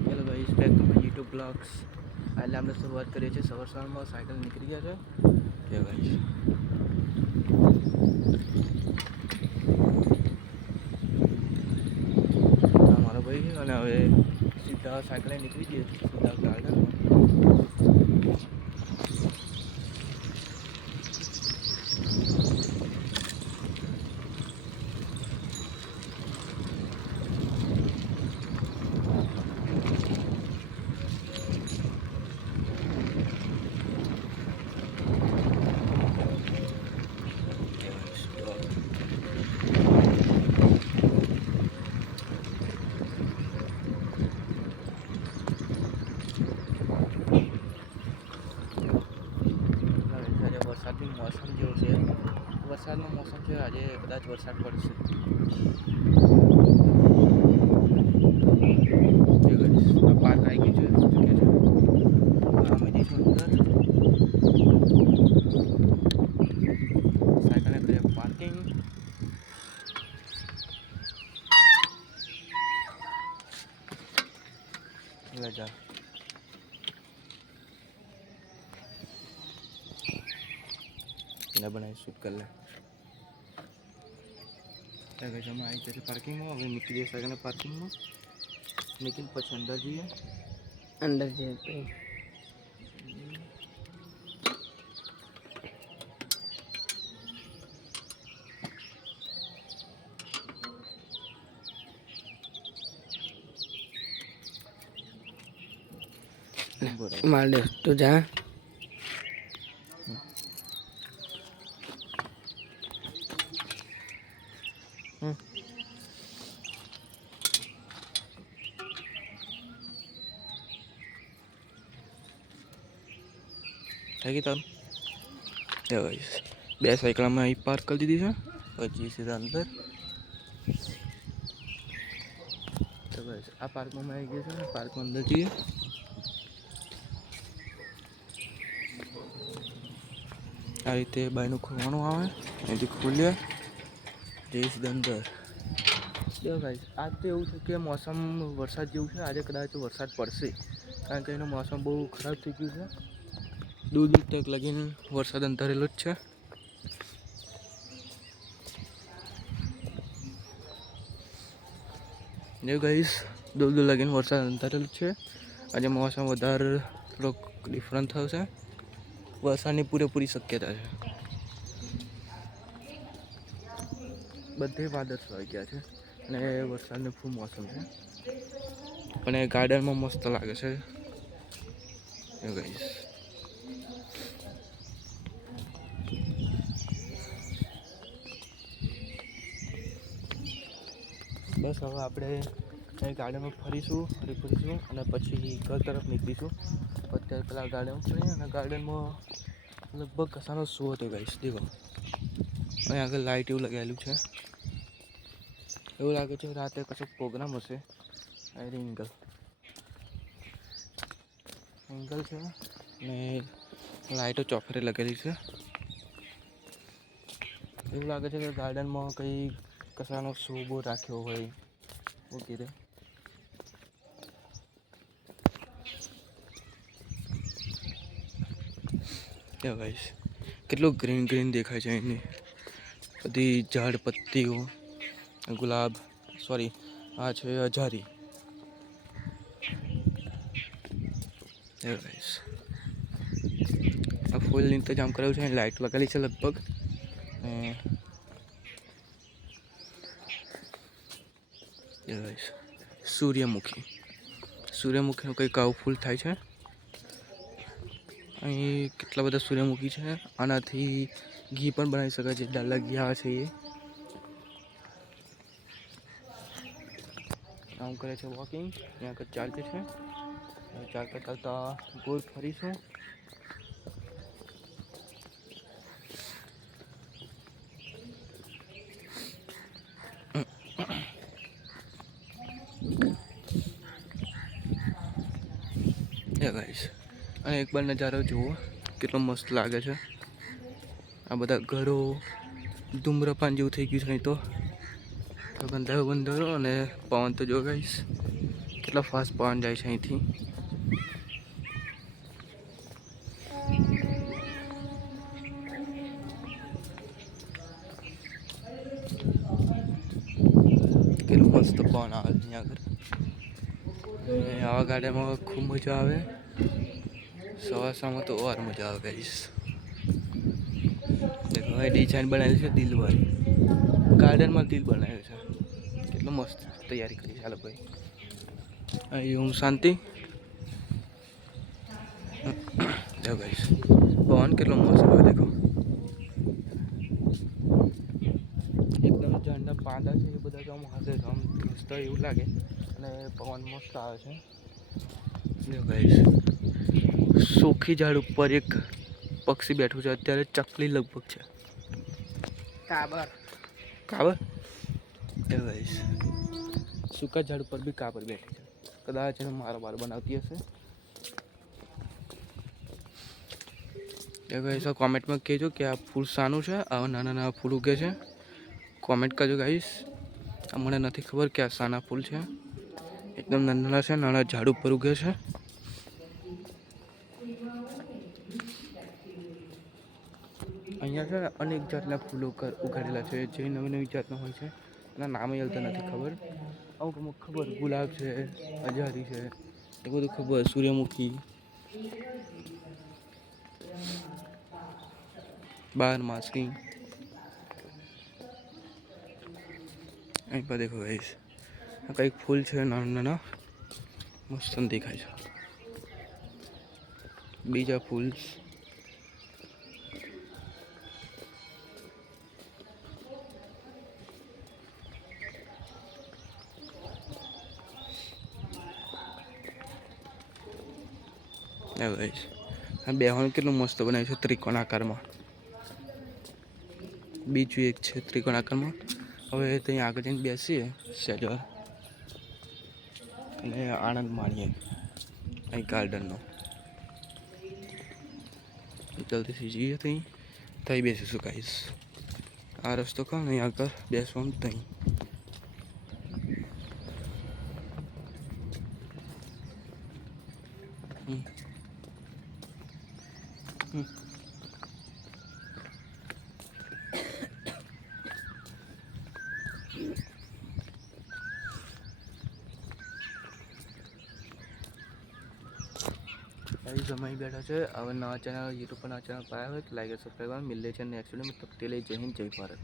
Hello guys back to my YouTube blogs એટલે આપણે શરૂઆત કરીએ છીએ સવાર સવારમાં સાયકલ નીકળી ગયા છે. કે ગાઈસ મારો ભાઈ છે અને હવે સીધા સાયકલે નીકળી જઈએ સીધા ગાર્ડનમાં કે ગાઈસ તો હવે આજે વરસાદની મોસમ જેવું છે વરસાદનો મોસમ છે આજે કદાચ વરસાદ પડશે. પાર્ક આવી ગયું છે અમે જઈશું અંદર. પાર્કિંગ લે જા. શૂટ કરી લે. ત્યાં ગઈ અમે આવી છે પાર્કિંગમાં હવે દઈએ સાયકલને પાર્કિંગમાં નીકળી પછી અંદર જઈએ અંદર જે કંઈ બરાબર મારે તું જા થઈ ગઈ તારું એ ગાઈસ બે સાયકલ અમે અહીં પાર્ક કરી દીધી છે પછી સીધા અંદર તો ગાઈસ આ પાર્કમાં અમે આવી ગયા છે ને પાર્કમાં અંદર જઈએ આ રીતે બાયનું ખોલવાનું આવે એથી ખોલીએ જઈએ સીધા અંદર જો ગાઈસ આજ તો એવું છે કે મોસમ વરસાદ જેવું છે આજે કદાચ વરસાદ પડશે કારણ કે એનું મોસમ બહુ ખરાબ થઈ ગયું છે દૂર ટેક તક લગીને વરસાદ અંધારેલો જ છે. જો ગાઈસ દૂધ લગીને વરસાદ અંધારેલો છે. આજે મોસમ વધારે થોડોક ડિફરન્ટ થશે. વરસાદની પૂરેપૂરી શક્યતા છે. બધે વાદળ આવી ગયા છે અને વરસાદનું ફૂલ મોસમ છે. એ ગાર્ડનમાં મસ્ત લાગે છે. ગઈશ બસ હવે આપણે ગાર્ડનમાં ફરીશું, ફરી ફરીશું અને પછી ઘર તરફ નીકળીશું. અત્યારે પેલા ગાર્ડન ફરીએ અને ગાર્ડનમાં લગભગ કસાનો શો હતો ગાઈશ દેખો. અહીં આગળ લાઇટ એવું લગાવેલું છે. એવું લાગે છે રાતે કશો પ્રોગ્રામ હશે. આ એંગલ એંગલ છે અને લાઇટો ચોફરે લગેલી છે. એવું લાગે છે કે ગાર્ડનમાં કંઈ કશાનો શો રાખ્યો હોય. વગેરે ગાઈશ કેટલું ગ્રીન ગ્રીન દેખાય છે એની બધી ઝાડ પત્તીઓ, ગુલાબ સોરી આ છે અજારી એ ગાઈસ આ ફૂલની ઇંતજામ કરેલું છે લાઇટ લગાવેલી છે લગભગ અને એ ગાઈસ સૂર્યમુખી. સૂર્યમુખીનું કંઈક આવું ફૂલ થાય છે? અહીં કેટલા બધા સૂર્યમુખી છે? આનાથી ઘી પણ બનાવી શકાય છે. ડાલા ઘી આવે છે એ. કામ કરે છે વોકિંગ ત્યાં આગળ ચાલતે છે. ચાલતા ચાલતા ગોળ ફરીશું. ગાઈશ અને એક બાર નજારો જુઓ. કેટલો મસ્ત લાગે છે. આ બધા ઘરો, ધૂમ્રપાન જેવું થઈ ગયું છે અહીં તો. બંધાયો ગંધાયો અને પવન તો જો ગાઈશ કેટલા ફાસ્ટ પવન જાય છે અહીંથી. કેટલું મસ્ત પવન આવે છે અહીંયા આગળ. આવા ગાર્ડનમાં ખૂબ મજા આવે. સવાર સવારમાં તો ઓર મજા આવે દેખો એ ડિઝાઇન બનાવેલી છે દિલવાળી ગાર્ડનમાં દિલ બનાવ્યું છે. કેટલું મસ્ત તૈયારી કરી છે આ લોકોએ. અહીં ઓમ શાંતિ. જો પવન કેટલો મસ્ત આવે, દેખો એકદમ ઝાડના પાંદા છે એ બધા આમ હાથે આમ મસ્ત એવું લાગે. અને પવન મસ્ત આવે છે. જો ગાઈસ સુખી ઝાડ ઉપર એક પક્ષી બેઠું છે અત્યારે ચકલી લગભગ છે. કાબર. કાબર? એ ગાઈસ સૂકા ઝાડ ઉપર બી કાબર બેઠી છે. કદાચ એને મારો બાર બનાવતી હશે. એ ગાઈસ કોમેન્ટમાં કહેજો કે આ ફૂલ શાનું છે આવા નાના નાના ફૂલ ઉગે છે. કોમેન્ટ કરજો ગાઈશ મને નથી ખબર કે આ સાના ફૂલ છે. એકદમ નાના છે, નાના ઝાડ ઉપર ઉગે છે. અહીંયા છે અનેક જાતના ફૂલો ઉગાડેલા છે, જે નવી નવી જાતના હોય છે. એના નામે હલતા નથી ખબર. અમુક અમુક ખબર, ગુલાબ છે અજારી છે, એ બધું ખબર, સૂર્યમુખી. બાર માસી અહીં પર દેખો ગાઈસ આ કંઈક ફૂલ છે, નાના નાના. મસ્ત દેખાય છે. બીજા ફૂલ. ગાઈસ આ બેહવાનું કેટલું મસ્ત બનાવ્યું છે ત્રિકોણ આકારમાં બીજું એક છે ત્રિકોણ આકારમાં હવે ત્યાં આગળ જઈને બેસીએ સેજર અને આનંદ માણીએ, અહીં ગાર્ડનનો. જલ્દીથી જઈએ ત્યાં. ત્યાં બેસીશું કાઈશ આ રસ્તો કહો ને આગળ બેસવાનું ત્યાં ગાઈઝ અમે બેઠા છે. હવે નવા ચેનલ, યુટ્યુબ પર નવા ચેનલ પાયા હોય તો લાઈક સબસ્ક્રાઈબ મિલે છે નેક્સ્ટ વીડિયો તબ તે લઈ જય હિન્દ, જય ભારત.